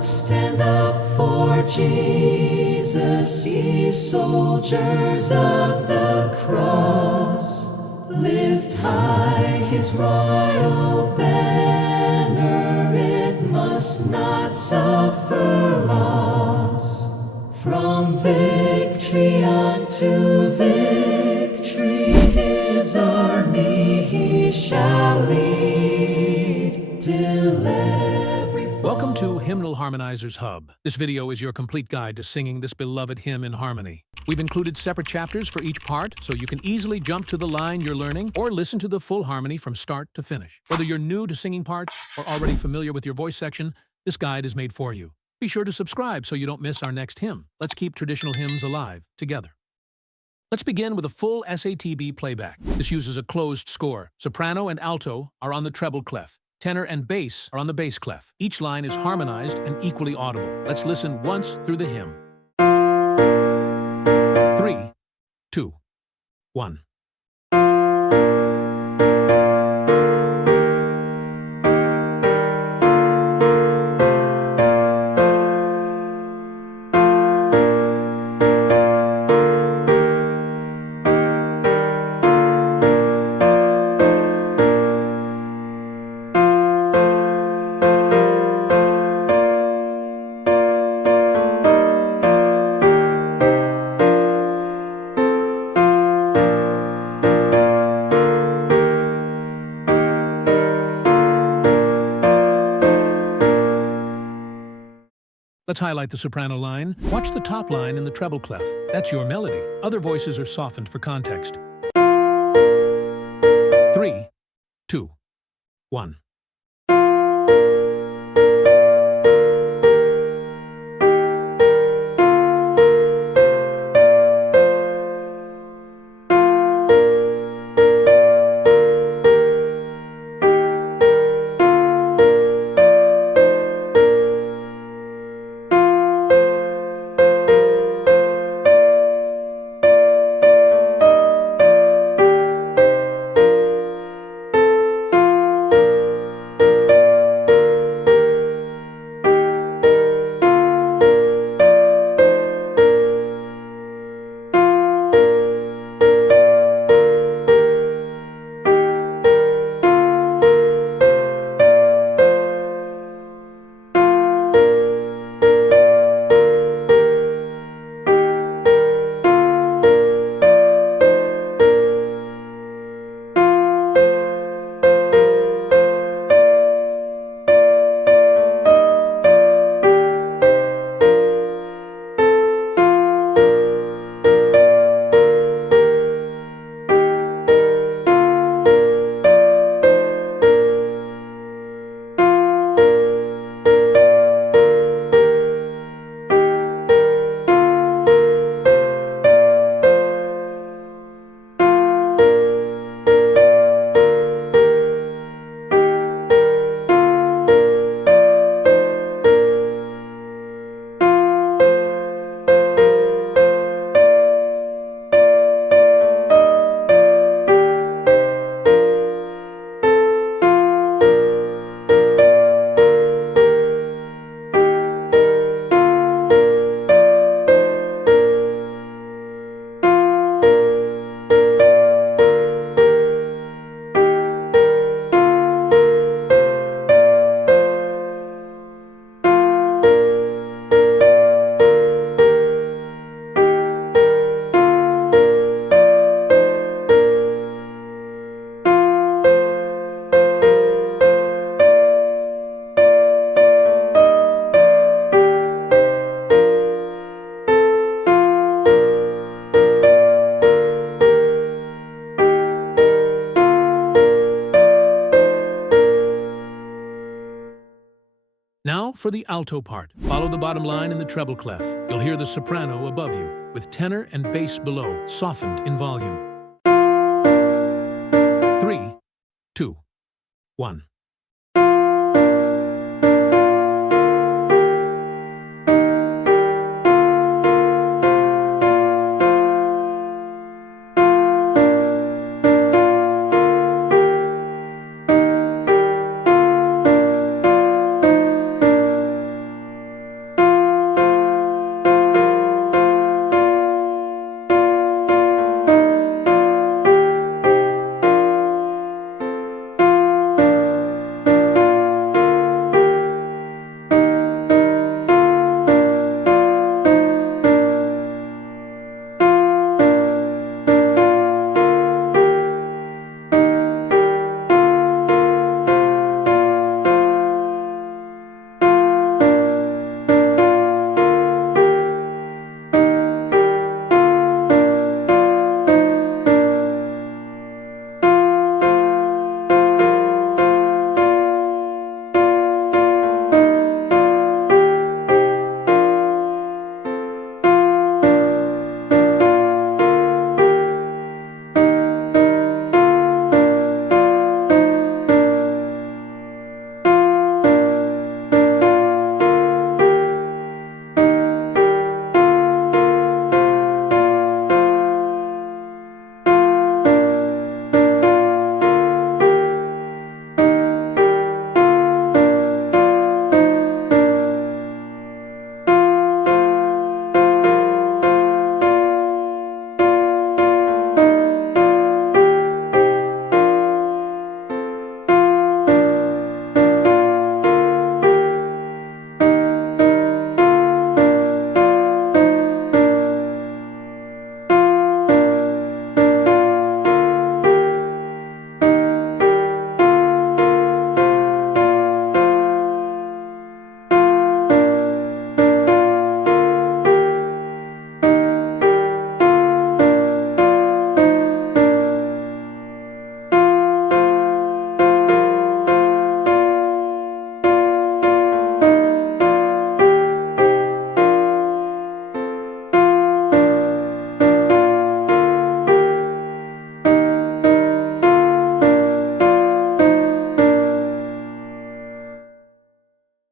Stand up for Jesus, ye soldiers of the cross. Lift high his royal banner, it must not suffer loss. From victory unto victory, his army he shall lead, till every Welcome to Hymnal Harmonizers Hub. This video is your complete guide to singing this beloved hymn in harmony. We've included separate chapters for each part, so you can easily jump to the line you're learning or listen to the full harmony from start to finish. Whether you're new to singing parts or already familiar with your voice section, this guide is made for you. Be sure to subscribe so you don't miss our next hymn. Let's keep traditional hymns alive together. Let's begin with a full SATB playback. This uses a closed score. Soprano and alto are on the treble clef. Tenor and bass are on the bass clef. Each line is harmonized and equally audible. Let's listen once through the hymn. 3, 2, 1. Let's highlight the soprano line. Watch the top line in the treble clef. That's your melody. Other voices are softened for context. 3, 2, 1. Now for the alto part. Follow the bottom line in the treble clef. You'll hear the soprano above you, with tenor and bass below, softened in volume. 3, 2, 1.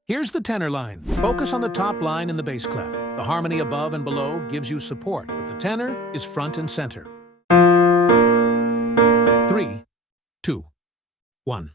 Here's the tenor line. Focus on the top line in the bass clef. The harmony above and below gives you support, but the tenor is front and center. 3, 2, 1.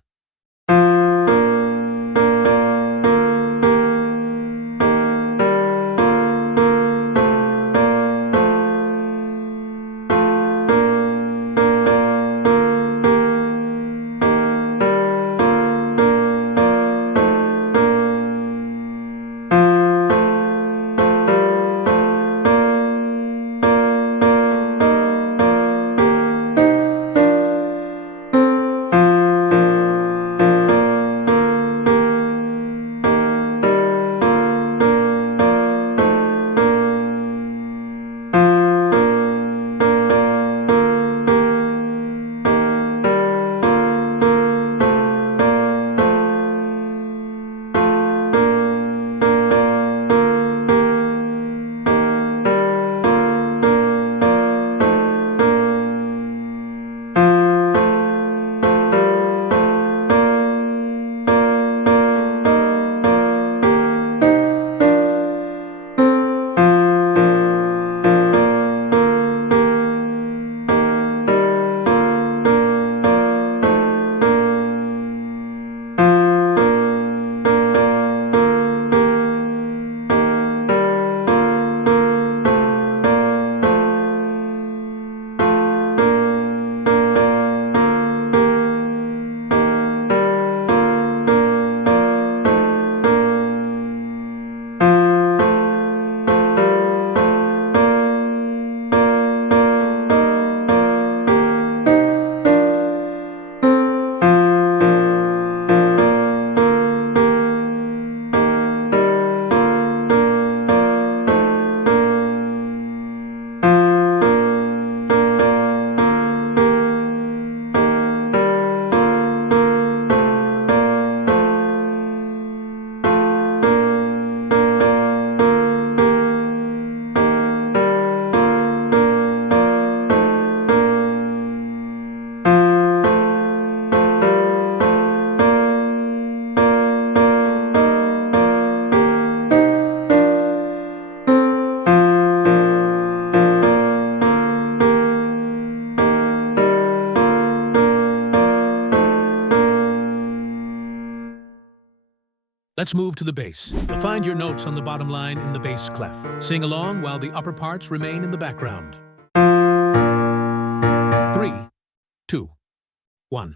Let's move to the bass. You'll find your notes on the bottom line in the bass clef. Sing along while the upper parts remain in the background. 3, 2, 1.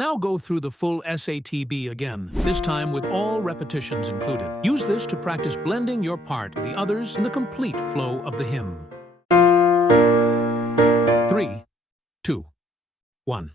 now go through the full SATB again, this time with all repetitions included. Use this to practice blending your part with the others in the complete flow of the hymn. 3, 2, 1.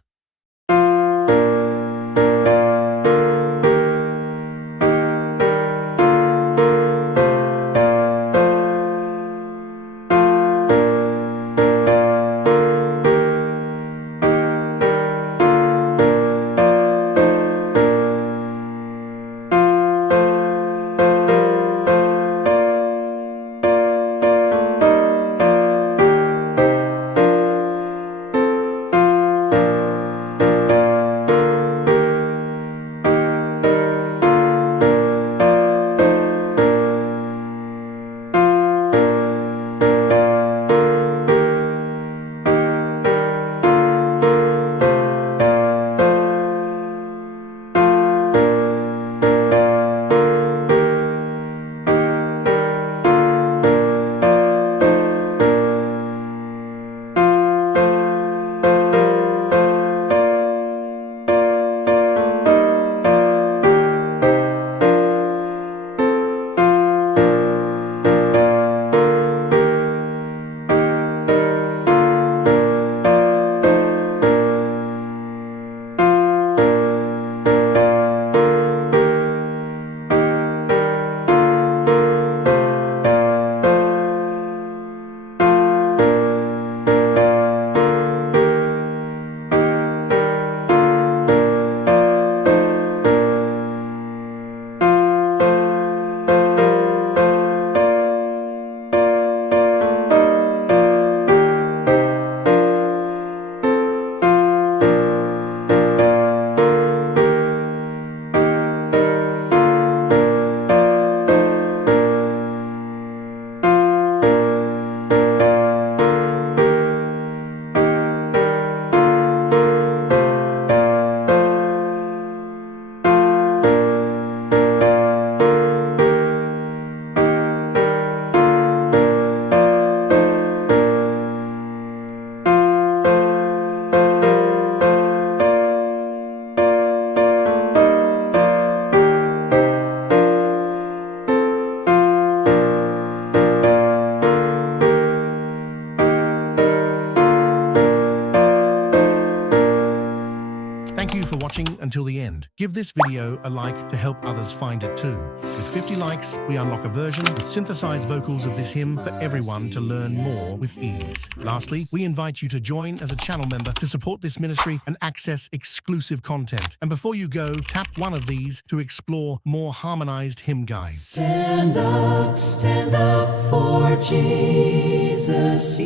Watching until the end. Give this video a like to help others find it too. With 50 likes, we unlock a version with synthesized vocals of this hymn for everyone to learn more with ease. Lastly, we invite you to join as a channel member to support this ministry and access exclusive content. And before you go, tap one of these to explore more harmonized hymn guides. Stand up for Jesus.